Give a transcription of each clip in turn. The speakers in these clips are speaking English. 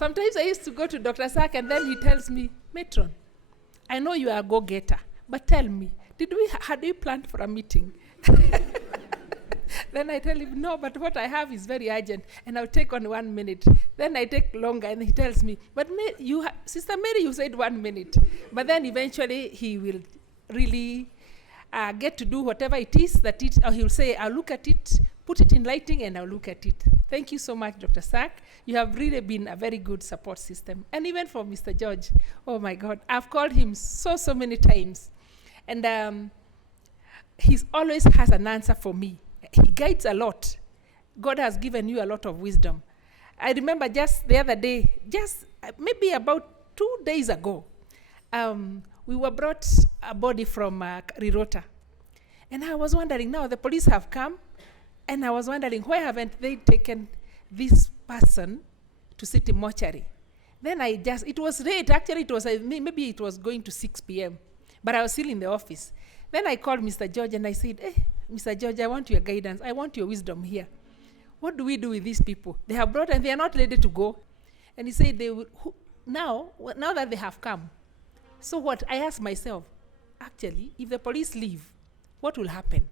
Sometimes I used to go to Dr. Sack and then he tells me, Matron, I know you are a go-getter, but tell me, had you planned for a meeting? Then I tell him, no, but what I have is very urgent, and I'll take on 1 minute. Then I take longer, and he tells me, but Sister Mary, you said 1 minute. But then eventually he will really get to do whatever it is or he'll say, I'll look at it, put it in writing, and I'll look at it. Thank you so much, Dr. Sack. You have really been a very good support system. And even for Mr. George, oh my God, I've called him so many times. And he always has an answer for me. He guides a lot. God has given you a lot of wisdom. I remember just the other day, maybe about 2 days ago, we were brought a body from Rirota. And I was wondering, now the police have come, and I was wondering, why haven't they taken this person to City Mortuary? Then it was late. Actually, maybe it was going to 6 p.m., but I was still in the office. Then I called Mr. George and I said, Mr. George, I want your guidance. I want your wisdom here. What do we do with these people? They have brought and they are not ready to go. And he said, now that they have come, so what? I asked myself, actually, if the police leave, what will happen?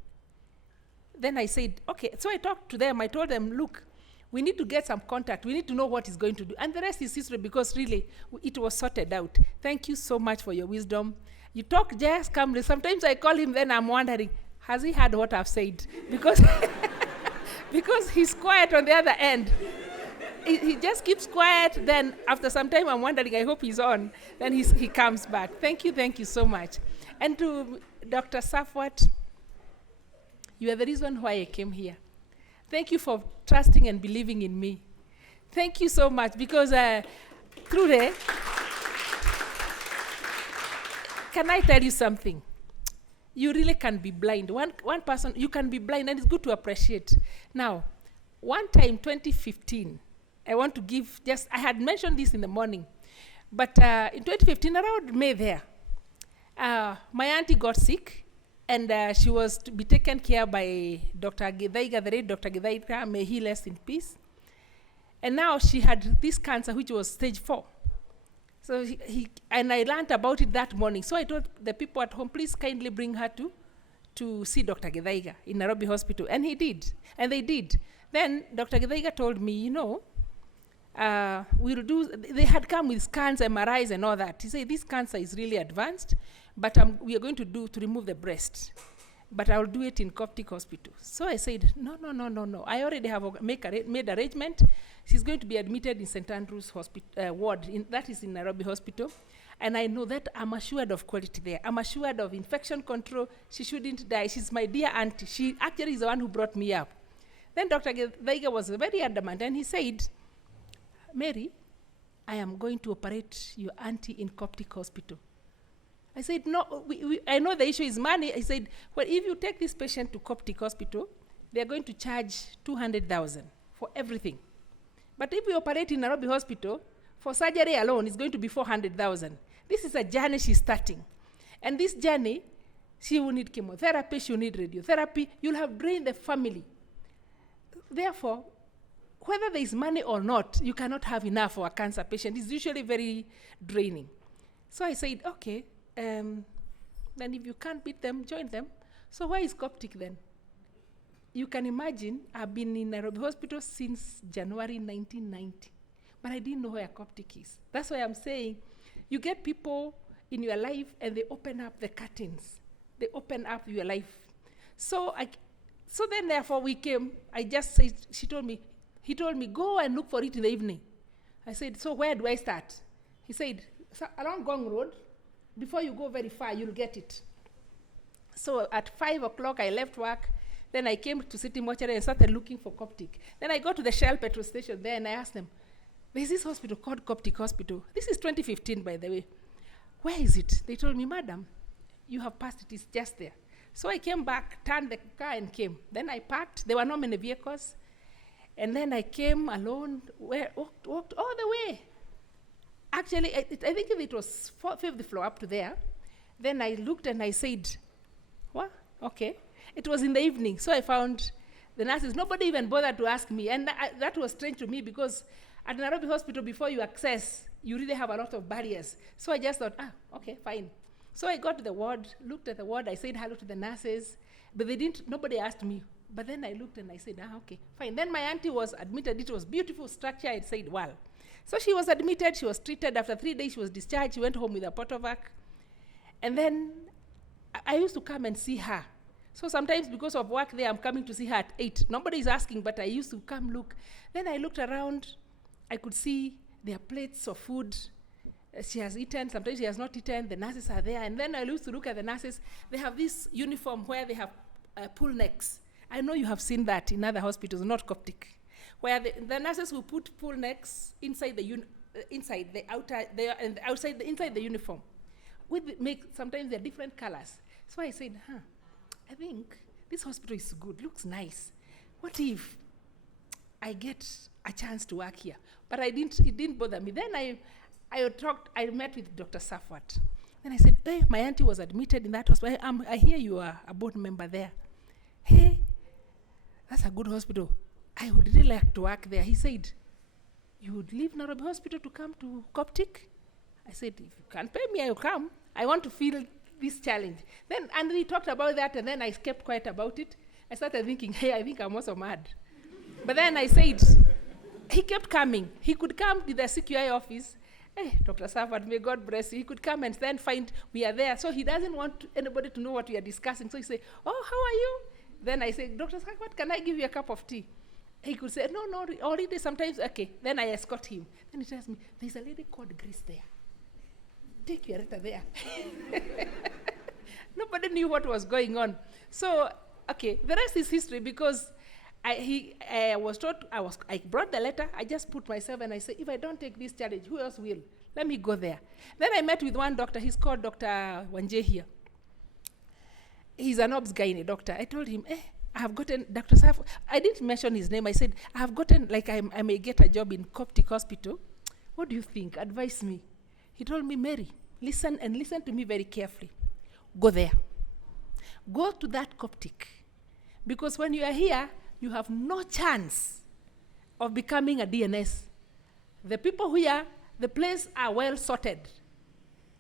Then I said, okay. So I talked to them. I told them, look, we need to get some contact. We need to know what he's going to do. And the rest is history because really it was sorted out. Thank you so much for your wisdom. You talk just calmly. Sometimes I call him, then I'm wondering, has he heard what I've said? Because because he's quiet on the other end. He just keeps quiet. Then after some time, I'm wondering, I hope he's on. Then he comes back. Thank you so much. And to Dr. Safwat, you are the reason why I came here. Thank you for trusting and believing in me. Thank you so much because truly, can I tell you something? You really can be blind. One person, you can be blind, and it's good to appreciate. Now, one time, 2015, I want to give I had mentioned this in the morning, but in 2015, around May there, my auntie got sick, and she was to be taken care by Dr. Githaiga, the late Dr. Githaiga, may he rest in peace. And now she had this cancer, which was stage 4. So and I learned about it that morning. So I told the people at home, please kindly bring her to see Dr. Githaiga in Nairobi Hospital. And he did. And they did. Then Dr. Githaiga told me, they had come with scans, MRIs, and all that. He said, this cancer is really advanced, but we are going to remove the breast. But I'll do it in Coptic Hospital. So I said, no. I already have made arrangement. She's going to be admitted in St. Andrew's Hospital ward. That is in Nairobi Hospital. And I know that I'm assured of quality there. I'm assured of infection control. She shouldn't die. She's my dear auntie. She actually is the one who brought me up. Then Dr. Githaiga was very adamant, and he said, Mary, I am going to operate your auntie in Coptic Hospital. I said, no, I know the issue is money. I said, well, if you take this patient to Coptic Hospital, they're going to charge 200,000 for everything. But if we operate in Nairobi Hospital, for surgery alone, it's going to be 400,000. This is a journey she's starting. And this journey, she will need chemotherapy, she will need radiotherapy. You'll have drained the family. Therefore, whether there is money or not, you cannot have enough for a cancer patient. It's usually very draining. So I said, okay, then if you can't beat them, join them. So why is Coptic then? You can imagine, I've been in Nairobi Hospital since January 1990, but I didn't know where Coptic is. That's why I'm saying, you get people in your life and they open up the curtains. They open up your life. So then therefore we came, I just said, he told me, go and look for it in the evening. I said, so where do I start? He said, along Gong Road, before you go very far, you'll get it. So at 5 o'clock, I left work. Then I came to City Mortuary and started looking for Coptic. Then I got to the Shell petrol station there, and I asked them, there's this hospital called Coptic Hospital. This is 2015, by the way. Where is it? They told me, madam, you have passed it. It's just there. So I came back, turned the car, and came. Then I parked. There were not many vehicles. And then I came alone, walked all the way. Actually, I think it was 5th floor up to there. Then I looked and I said, what? Okay. It was in the evening. So I found the nurses. Nobody even bothered to ask me. And that was strange to me because At Nairobi Hospital, before you access, you really have a lot of barriers. So I just thought, okay, fine. So I got to the ward, looked at the ward, I said hello to the nurses, but nobody asked me. But then I looked and I said, okay, fine. Then my auntie was admitted. It was beautiful structure. I said, well. So she was admitted, she was treated. After 3 days, she was discharged. She went home with a Potovac. And then I used to come and see her. So sometimes because of work there, I'm coming to see her at 8. Nobody is asking, but I used to come look. Then I looked around. I could see their plates of food. She has eaten, sometimes she has not eaten, the nurses are there. And then I used to look at the nurses. They have this uniform where they have pull necks. I know you have seen that in other hospitals, not Coptic, where the nurses will put pull necks inside the inside the uniform. Sometimes they're different colors. So I said, I think this hospital is good, looks nice. What if I get a chance to work here? But it didn't bother me. Then I met with Dr. Safwat. Then I said, hey, my auntie was admitted in that hospital. I hear you are a board member there. Hey, that's a good hospital. I would really like to work there. He said, you would leave Nairobi Hospital to come to Coptic? I said, if you can't pay me, I will come. I want to feel this challenge. And we talked about that, and then I kept quiet about it. I started thinking, hey, I think I'm also mad. But then I said, he kept coming. He could come to the CQI office. Hey, Dr. Safwat, may God bless you. He could come and then find we are there. So he doesn't want anybody to know what we are discussing. So he said, oh, how are you? Then I said, Dr. Safwat, can I give you a cup of tea? He could say, no, already sometimes, okay. Then I escort him. Then he tells me, there's a lady called Grace there. Take your letter there. Nobody knew what was going on. So, okay, the rest is history because I was taught, I brought the letter, I just put myself and I said, if I don't take this challenge, who else will? Let me go there. Then I met with one doctor, he's called Dr. Wanjehia. He's an obs gynae doctor. I told him, I have gotten, Dr. Safwat, I didn't mention his name. I said, I have gotten, like I may get a job in Coptic Hospital. What do you think? Advise me. He told me, Mary, listen to me very carefully. Go there. Go to that Coptic. Because when you are here, you have no chance of becoming a DNS. The people here, the place are well sorted.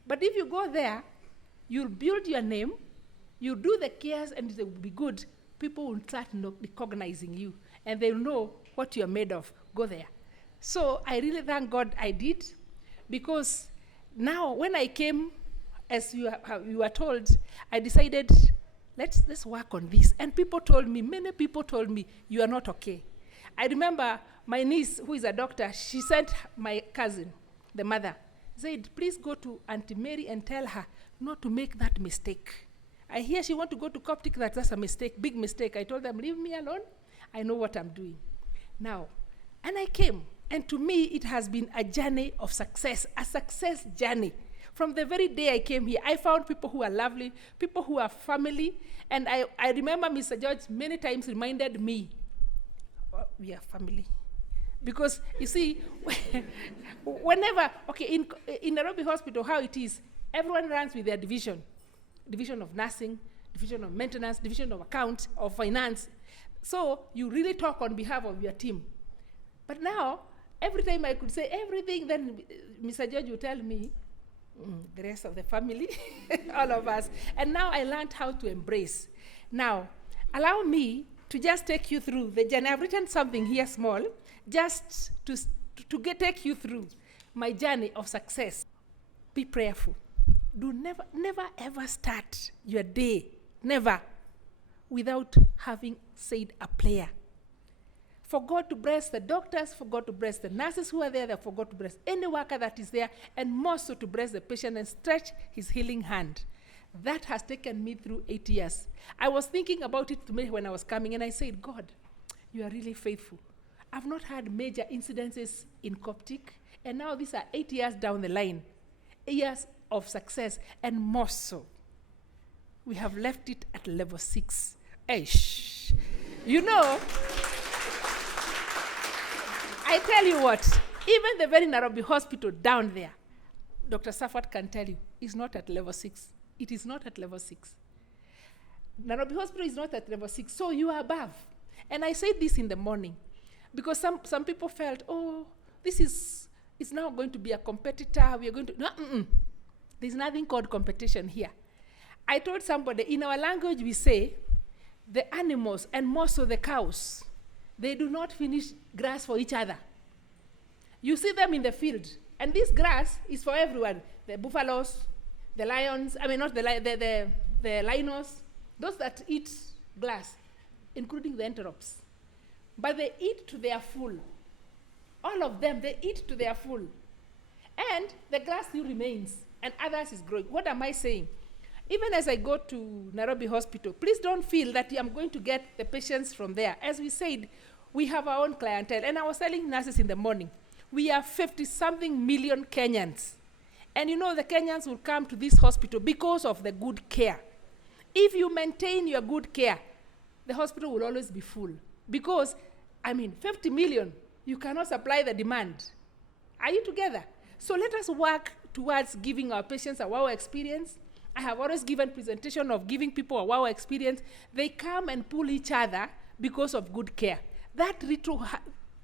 But if you go there, you'll build your name, you do the cares, and it will be good. People will start recognizing you, and they'll know what you're made of. Go there. So I really thank God I did, because now when I came, as you were told, I decided, let's work on this. And many people told me, you are not okay. I remember my niece, who is a doctor, she sent my cousin, the mother, said, please go to Auntie Mary and tell her not to make that mistake. I hear she want to go to Coptic, that's a mistake, big mistake. I told them, leave me alone. I know what I'm doing. Now, and I came. And to me, it has been a journey of success, a success journey. From the very day I came here, I found people who are lovely, people who are family. And I remember Mr. George many times reminded me, we are family. Because, you see, whenever, in Nairobi Hospital, how it is, everyone runs with their division of nursing, division of maintenance, division of accounts, of finance. So you really talk on behalf of your team. But now, every time I could say everything, then Mr. George would tell me, the rest of the family, all of us. And now I learned how to embrace. Now, allow me to just take you through the journey. I've written something here small, just to take you through my journey of success. Be prayerful. Do never ever start your day, never, without having said a prayer. For God to bless the doctors, for God to bless the nurses who are there, for God to bless any worker that is there, and more so to bless the patient and stretch his healing hand. That has taken me through 8 years. I was thinking about it today when I was coming, and I said, God, you are really faithful. I've not had major incidences in Coptic, and now these are 8 years down the line, years of success, and more so. We have left it at level 6. Eish. You know, I tell you what, even the very Nairobi Hospital down there, Dr. Safwat can tell you, is not at level 6. It is not at level 6. Nairobi Hospital is not at level 6, so you are above. And I said this in the morning, because some people felt, this is, it's now going to be a competitor. We are going to, no, there's nothing called competition here. I told somebody, in our language we say, the animals, and more so the cows, they do not finish grass for each other. You see them in the field, and this grass is for everyone. The buffaloes, the lions, I mean not the linos, those that eat grass, including the antelopes. But they eat to their full. All of them, they eat to their full. And the grass still remains, and others is growing. What am I saying? Even as I go to Nairobi Hospital, please don't feel that I'm going to get the patients from there. As we said, we have our own clientele. And I was telling nurses in the morning, we are 50-something million Kenyans. And you know the Kenyans will come to this hospital because of the good care. If you maintain your good care, the hospital will always be full. Because, 50 million, you cannot supply the demand. Are you together? So let us work towards giving our patients a wow experience. I have always given presentation of giving people a wow experience. They come and pull each other because of good care. That little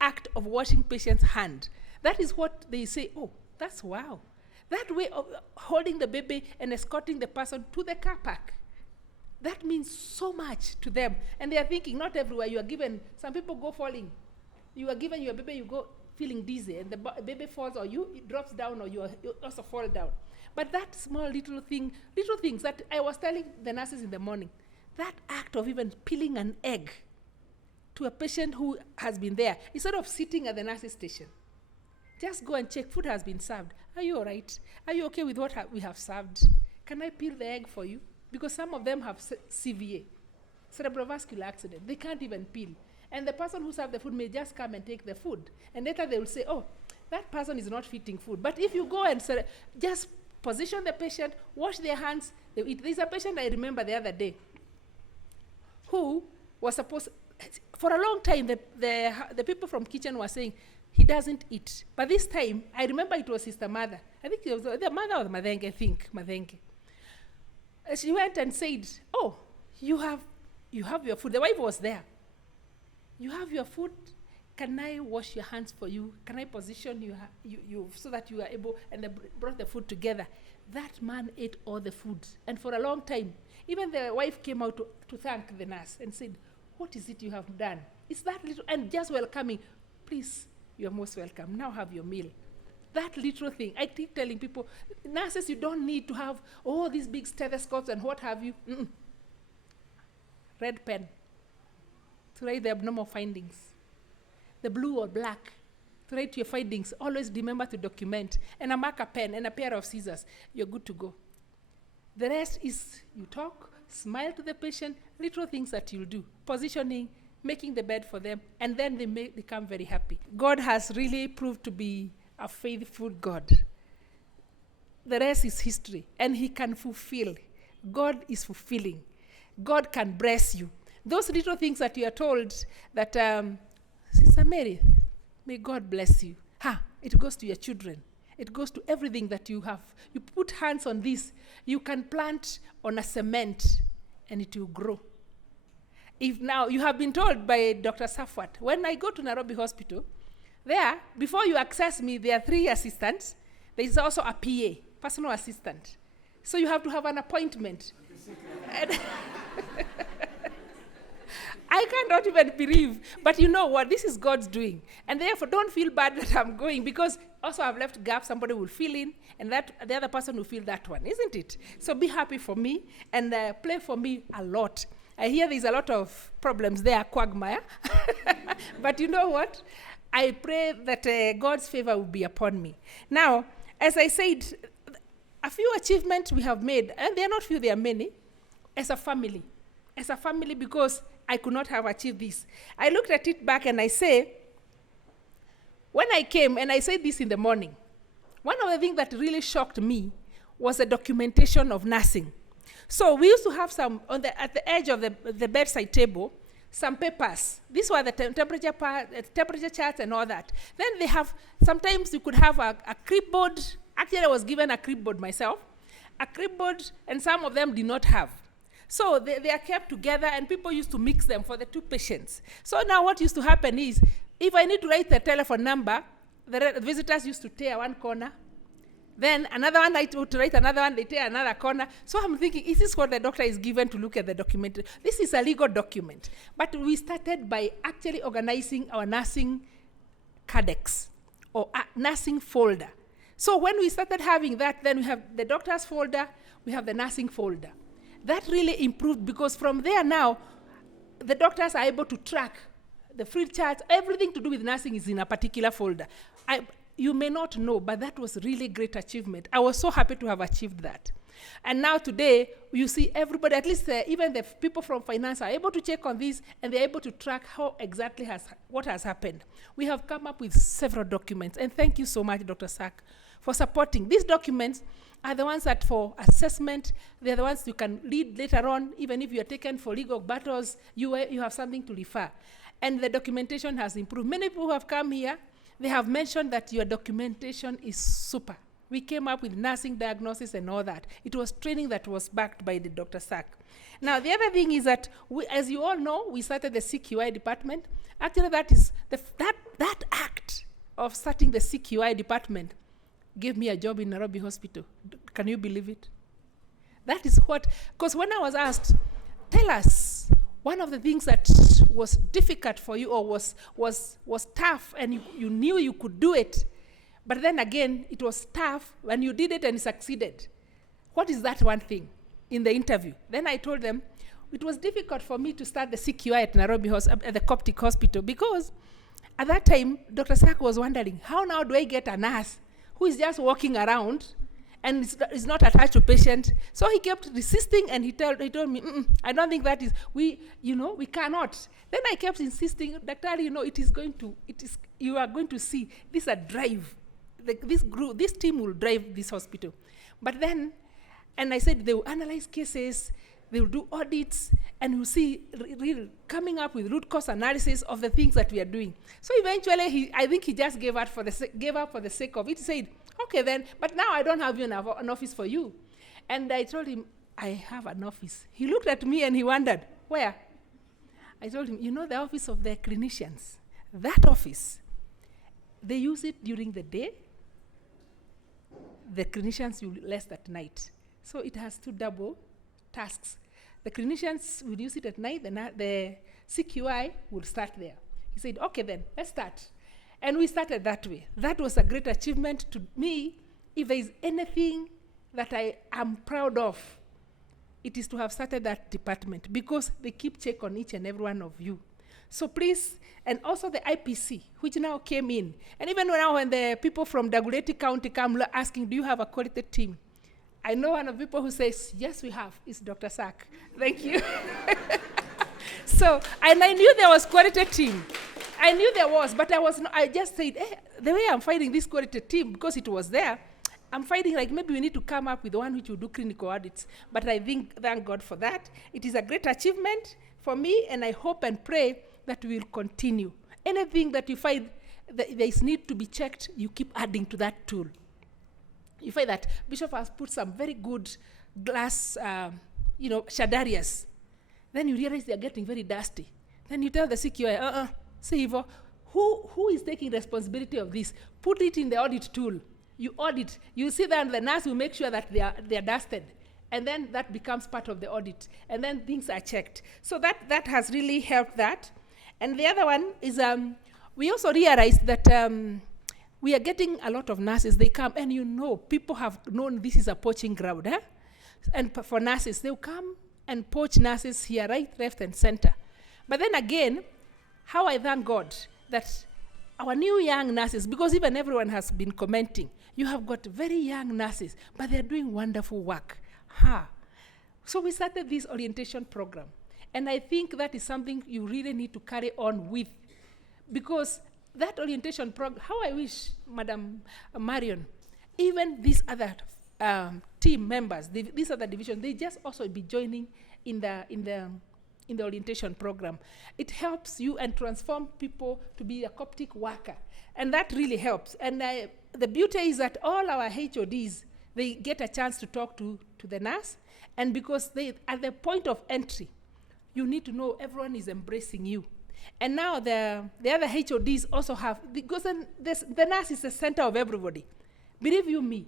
act of washing patients' hand, that is what they say, oh, that's wow. That way of holding the baby and escorting the person to the car park, that means so much to them. And they are thinking, not everywhere you are given, some people go falling. You are given your baby, you go feeling dizzy, and the baby falls, or it drops down, or you also fall down. But that small little things that I was telling the nurses in the morning, that act of even peeling an egg to a patient who has been there, instead of sitting at the nurse's station, just go and check, food has been served. Are you all right? Are you okay with what we have served? Can I peel the egg for you? Because some of them have CVA, cerebrovascular accident. They can't even peel. And the person who served the food may just come and take the food. And later they will say, oh, that person is not fitting food. But if you go and just position the patient, wash their hands, they eat. There's a patient I remember the other day who was supposed, for a long time, the people from kitchen were saying, he doesn't eat. But this time, I remember it was Sister Mother. I think it was the mother of Madenge. She went and said, oh, you have your food. The wife was there. You have your food. Can I wash your hands for you? Can I position you so that you are able, and they brought the food together. That man ate all the food. And for a long time, even the wife came out to thank the nurse and said, what is it you have done? It's that little, and just welcoming. Please, you're most welcome. Now have your meal. That little thing. I keep telling people, nurses, you don't need to have all these big stethoscopes and what have you. Red pen to write the abnormal findings. The blue or black to write your findings. Always remember to document. And a marker pen and a pair of scissors. You're good to go. The rest is you talk, smile to the patient, little things that you'll do. Positioning, making the bed for them, and then they may become very happy. God has really proved to be a faithful God. The rest is history, and he can fulfill. God is fulfilling. God can bless you. Those little things that you are told that, Sister Mary, may God bless you. It goes to your children. It goes to everything that you have. You put hands on this, you can plant on a cement, and it will grow. If now you have been told by Dr. Safwat, when I go to Nairobi Hospital, there, before you access me, there are 3 assistants. There is also a PA, personal assistant. So you have to have an appointment. I cannot even believe. But you know what? This is God's doing. And therefore, don't feel bad that I'm going, because also I've left gaps. Somebody will fill in, and that the other person will fill that one, isn't it? So be happy for me, and play for me a lot. I hear there's a lot of problems there, quagmire. But you know what? I pray that God's favor will be upon me. Now, as I said, a few achievements we have made, and they are not few, they are many, as a family. As a family, because I could not have achieved this. I looked at it back and I say, when I came, and I said this in the morning, one of the things that really shocked me was the documentation of nursing. So we used to have some, at the edge of the bedside table, some papers. These were the temperature charts and all that. Then they have, sometimes you could have a clipboard. Actually, I was given a clipboard myself. A clipboard, and some of them did not have. So they are kept together, and people used to mix them for the 2 patients. So now what used to happen is, if I need to write the telephone number, The visitors used to tear one corner. Then another one, I would write another one, they tear another corner. So I'm thinking, is this what the doctor is given to look at the document? This is a legal document. But we started by actually organizing our nursing codex or nursing folder. So when we started having that, then we have the doctor's folder, we have the nursing folder. That really improved, because from there now, the doctors are able to track the free charts, everything to do with nursing is in a particular folder. You may not know, but that was really great achievement. I was so happy to have achieved that. And now today, you see everybody, at least even the people from finance are able to check on this, and they're able to track how exactly what has happened. We have come up with several documents, and thank you so much, Dr. Sack, for supporting. These documents are the ones that for assessment, they're the ones you can read later on, even if you're taken for legal battles, you have something to refer. And the documentation has improved. Many people who have come here, they have mentioned that your documentation is super. We came up with nursing diagnosis and all that. It was training that was backed by the Dr. Sack. Now, the other thing is that, as you all know, we started the CQI department. Actually, that is that act of starting the CQI department gave me a job in Nairobi Hospital. Can you believe it? That is what, because when I was asked, tell us, one of the things that was difficult for you or was tough, and you knew you could do it, but then again, it was tough when you did it and succeeded. What is that one thing in the interview? Then I told them, it was difficult for me to start the CQI at Nairobi at the Coptic Hospital, because at that time, Dr. Sack was wondering, how now do I get a nurse who is just walking around and is not attached to patient? So he kept resisting, and he told me, I don't think that is, we cannot. Then I kept insisting, Doctor, you are going to see, this is a drive. This team will drive this hospital. But then, and I said, they will analyze cases, they will do audits, and we'll see coming up with root cause analysis of the things that we are doing. So eventually, I think he just gave up for the sake of it. He said, okay then, but now I don't have an office for you. And I told him, I have an office. He looked at me and he wondered, where? I told him, the office of the clinicians. That office, they use it during the day. The clinicians will rest at night. So it has two double tasks. The clinicians will use it at night, the CQI will start there. He said, okay then, let's start. And we started that way. That was a great achievement to me. If there is anything that I am proud of, it is to have started that department, because they keep check on each and every one of you. So please, and also the IPC, which now came in. And even now when the people from Dagoretti County come asking, do you have a quality team? I know one of the people who says, yes, we have. It's Dr. Sack. Thank you. So, and I knew there was quality team. I knew there was, but I just said, the way I'm finding this quality team, because it was there, I'm finding like maybe we need to come up with one which will do clinical audits. But I think, thank God for that. It is a great achievement for me, and I hope and pray that we will continue. Anything that you find that there is need to be checked, you keep adding to that tool. You find that Bishop has put some very good glass, shadarias. Then you realize they're getting very dusty. Then you tell the CQI, Ivo, who is taking responsibility of this? Put it in the audit tool. You audit. You see that the nurse will make sure that they are dusted. And then that becomes part of the audit. And then things are checked. So that has really helped that. And the other one is we also realized that we are getting a lot of nurses. They come, and people have known this is a poaching ground. And for nurses, they'll come and poach nurses here, right, left, and center. But then again, how I thank God that our new young nurses, because even everyone has been commenting, you have got very young nurses, but they're doing wonderful work. So we started this orientation program. And I think that is something you really need to carry on with, because that orientation program, how I wish, Madam Marion, even these other team members, these other divisions, they just also be joining in the orientation program. It helps you and transform people to be a Coptic worker. And that really helps. And the beauty is that all our HODs, they get a chance to talk to the nurse. And because at the point of entry, you need to know everyone is embracing you. And now the other HODs also have, because then the nurse is the center of everybody. Believe you me,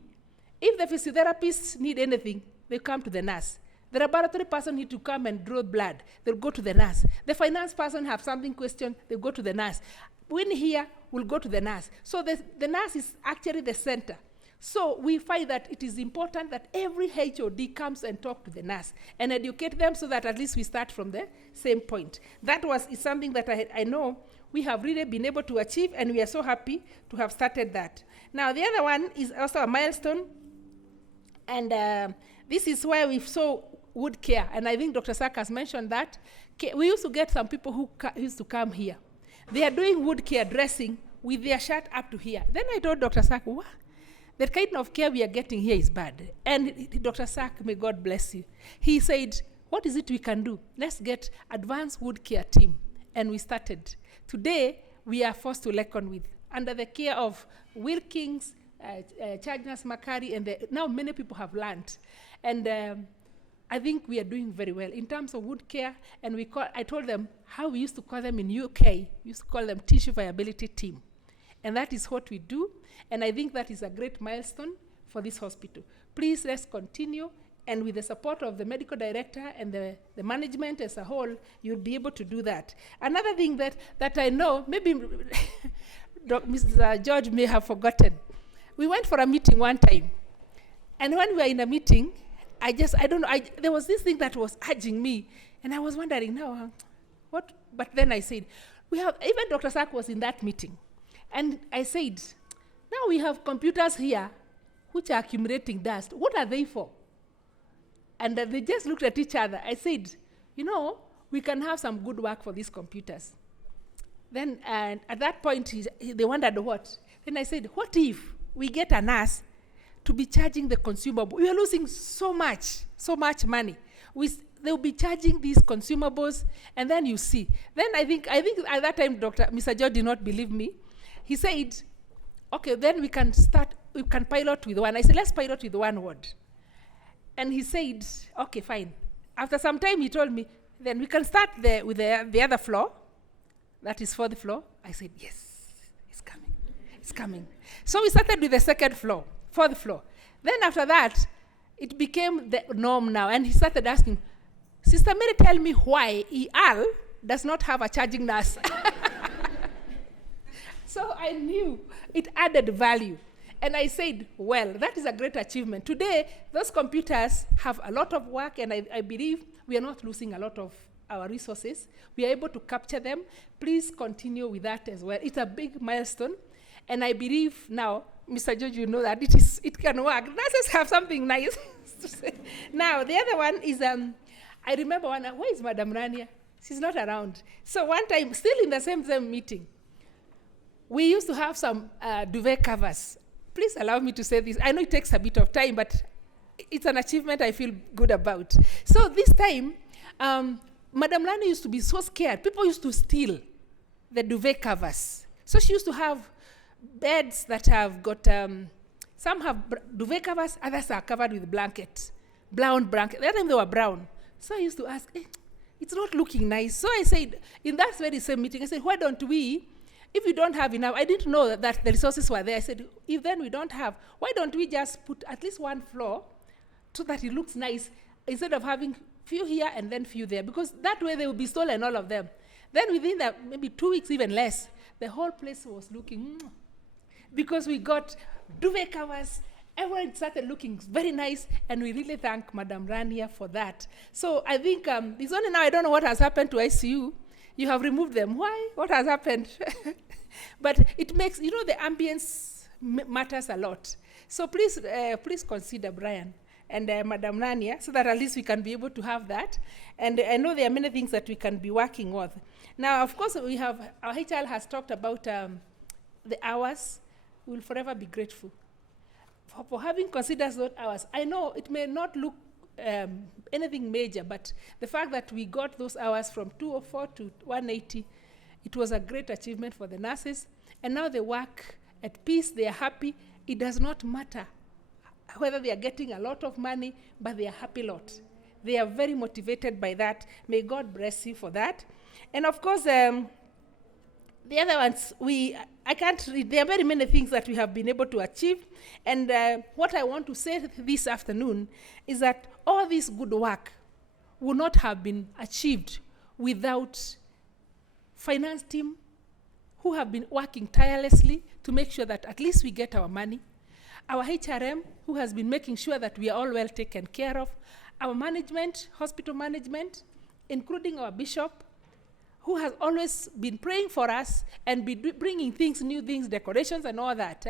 if the physiotherapists need anything, they come to the nurse. The laboratory person need to come and draw blood, they'll go to the nurse. The finance person have something question, they go to the nurse. When here, we'll go to the nurse. So the nurse is actually the center. So we find that it is important that every HOD comes and talk to the nurse and educate them so that at least we start from the same point. That is something that I know we have really been able to achieve, and we are so happy to have started that. Now, the other one is also a milestone, and this is where we saw wood care, and I think Dr. Sak has mentioned that. We used to get some people who used to come here. They are doing wood care dressing with their shirt up to here. Then I told Dr. Sak, what? The kind of care we are getting here is bad. And Dr. Sak, may God bless you, he said, what is it we can do? Let's get advanced wood care team. And we started. Today, we are forced to reckon with, under the care of Wilkins, Chagnas Makari, and now many people have learned. And I think we are doing very well in terms of wood care. And I told them how we used to call them in UK. We used to call them tissue viability team. And that is what we do. And I think that is a great milestone for this hospital. Please, let's continue. And with the support of the medical director and the management as a whole, you'll be able to do that. Another thing that I know, maybe Mr. George may have forgotten. We went for a meeting one time. And when we were in a meeting, I don't know, there was this thing that was urging me. And I was wondering, now, what? But then I said, even Dr. Sak was in that meeting. And I said, now we have computers here which are accumulating dust. What are they for? And they just looked at each other. I said, we can have some good work for these computers. Then at that point, they wondered what? Then I said, what if we get a nurse to be charging the consumable? We are losing so much money. They'll be charging these consumables, and then you see. Then I think at that time, Mr. George did not believe me. He said, okay, then we can pilot with one. I said, let's pilot with one ward. And he said, okay, fine. After some time, he told me, then we can start with the other floor. That is fourth floor. I said, yes, it's coming. So we started with the second floor, fourth floor. Then after that, it became the norm now. And he started asking, Sister Mary, tell me why EL does not have a charging nurse. So I knew it added value. And I said, well, that is a great achievement. Today, those computers have a lot of work, and I believe we are not losing a lot of our resources. We are able to capture them. Please continue with that as well. It's a big milestone. And I believe now, Mr. George, you know that it can work. Let's just have something nice to say. Now, the other one is, I remember where is Madam Rania? She's not around. So one time, still in the same meeting, we used to have some duvet covers. Please allow me to say this. I know it takes a bit of time, but it's an achievement I feel good about. So this time, Madam Lani used to be so scared. People used to steal the duvet covers. So she used to have beds that have got, some have duvet covers, others are covered with brown blanket. The other time they were brown. So I used to ask, it's not looking nice. So I said, in that very same meeting, I said, why don't we, if we don't have enough, I didn't know that the resources were there. I said, if then we don't have, why don't we just put at least one floor so that it looks nice, instead of having few here and then few there, because that way they will be stolen, all of them. Then within maybe 2 weeks, even less, the whole place was looking, because we got duvet covers, everyone started looking very nice, and we really thank Madam Rania for that. So I think it's only now I don't know what has happened to ICU. You have removed them. Why? What has happened? But it makes, the ambience matters a lot. So please consider Brian and Madam Rania, so that at least we can be able to have that. And I know there are many things that we can be working with. Now, of course, our HR has talked about the hours. We will forever be grateful for having considered those hours. I know it may not look anything major, but the fact that we got those hours from 204 to 180, it was a great achievement for the nurses. And now they work at peace, they are happy. It does not matter whether they are getting a lot of money, but they are happy lot. They are very motivated by that. May God bless you for that. And of course, The other ones, I can't read. There are very many things that we have been able to achieve. And what I want to say this afternoon is that all this good work would not have been achieved without finance team who have been working tirelessly to make sure that at least we get our money. Our HRM, who has been making sure that we are all well taken care of. Our management, hospital management, including our bishop, who has always been praying for us and bringing things, new things, decorations and all that.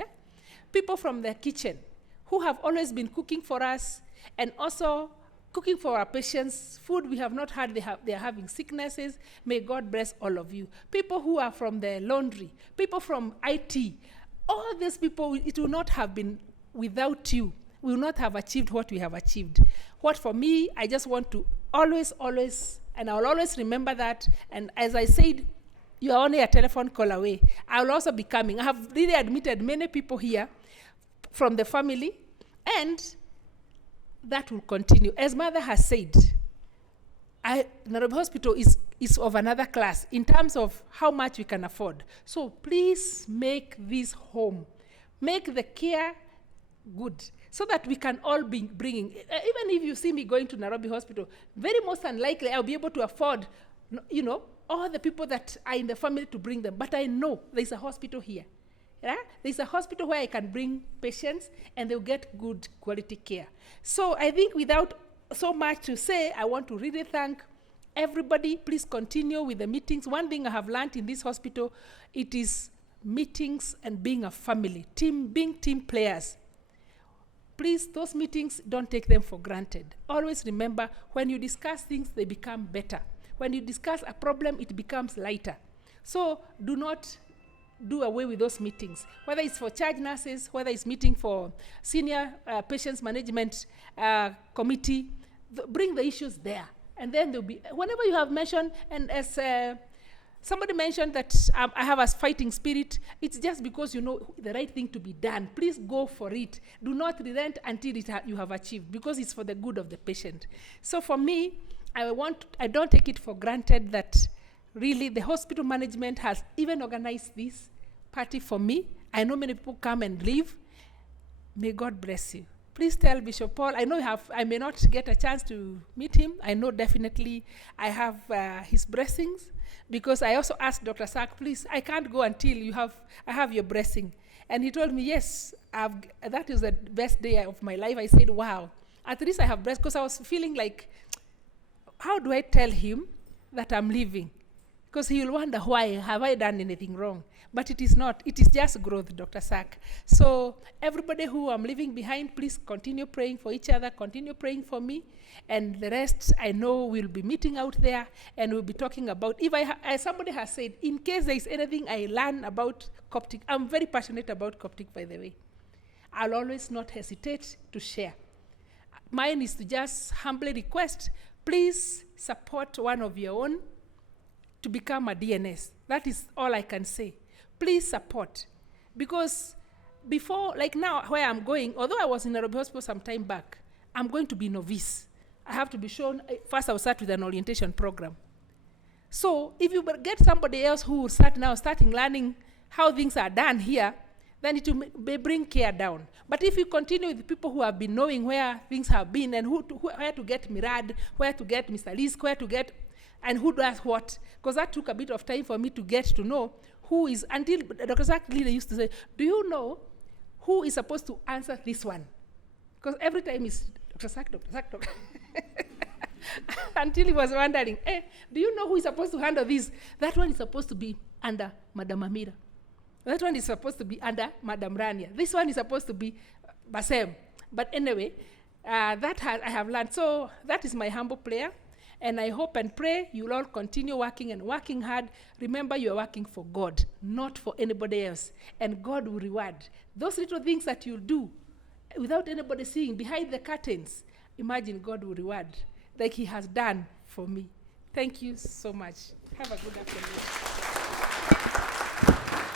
People from the kitchen, who have always been cooking for us and also cooking for our patients. Food we have not had, they are having sicknesses. May God bless all of you. People who are from the laundry, people from IT, all these people, it will not have been without you. We will not have achieved what we have achieved. What for me, I just want to always, and I'll always remember that. And as I said, you are only a telephone call away. I'll also be coming. I have really admitted many people here from the family, and that will continue. As Mother has said, Nairobi Hospital is of another class in terms of how much we can afford. So please make this home. Make the care good so that we can all be bringing, even if you see me going to Nairobi Hospital, very most unlikely I'll be able to afford, all the people that are in the family to bring them. But I know there's a hospital here. Yeah? There's a hospital where I can bring patients and they'll get good quality care. So I think without so much to say, I want to really thank everybody. Please continue with the meetings. One thing I have learned in this hospital, it is meetings and being a family, being team players. Please, those meetings, don't take them for granted. Always remember, when you discuss things, they become better. When you discuss a problem, it becomes lighter. So do not do away with those meetings, whether it's for charge nurses, whether it's meeting for senior patients management committee. Bring the issues there. And then there'll be, whenever you have mentioned, and as somebody mentioned that I have a fighting spirit, it's just because you know the right thing to be done. Please go for it. Do not relent until you have achieved, because it's for the good of the patient. So for me, I don't take it for granted that really the hospital management has even organized this party for me. I know many people come and leave. May God bless you. Please tell Bishop Paul, I know I may not get a chance to meet him. I know definitely I have his blessings, because I also asked Dr. Sack, please, I can't go until I have your blessing. And he told me, yes, that is the best day of my life. I said, wow, at least I have blessed, because I was feeling like, how do I tell him that I'm leaving? Because he will wonder, why have I done anything wrong? But it is not. It is just growth, Dr. Sack. So everybody who I'm leaving behind, please continue praying for each other, continue praying for me. And the rest, I know we'll be meeting out there and we'll be talking about, as somebody has said, in case there is anything I learn about Coptic, I'm very passionate about Coptic, by the way. I'll always not hesitate to share. Mine is to just humbly request, please support one of your own to become a DNS. That is all I can say. Please support. Because before, like now, where I'm going, although I was in Nairobi Hospital some time back, I'm going to be novice. I have to be shown, first I'll start with an orientation program. So if you get somebody else who will starting learning how things are done here, then it will bring care down. But if you continue with people who have been knowing where things have been and where to get Mirad, where to get Mr. Lisk, where to get, and who does what, because that took a bit of time for me to get to know who is, until Dr. Zach Lila used to say, do you know who is supposed to answer this one? Because every time it's Dr. Zach. Until he was wondering, do you know who is supposed to handle this? That one is supposed to be under Madam Amira. That one is supposed to be under Madam Rania. This one is supposed to be Basem. But anyway, I have learned. So that is my humble prayer. And I hope and pray you'll all continue working and working hard. Remember, you're working for God, not for anybody else. And God will reward. Those little things that you'll do without anybody seeing, behind the curtains, imagine God will reward like he has done for me. Thank you so much. Have a good afternoon.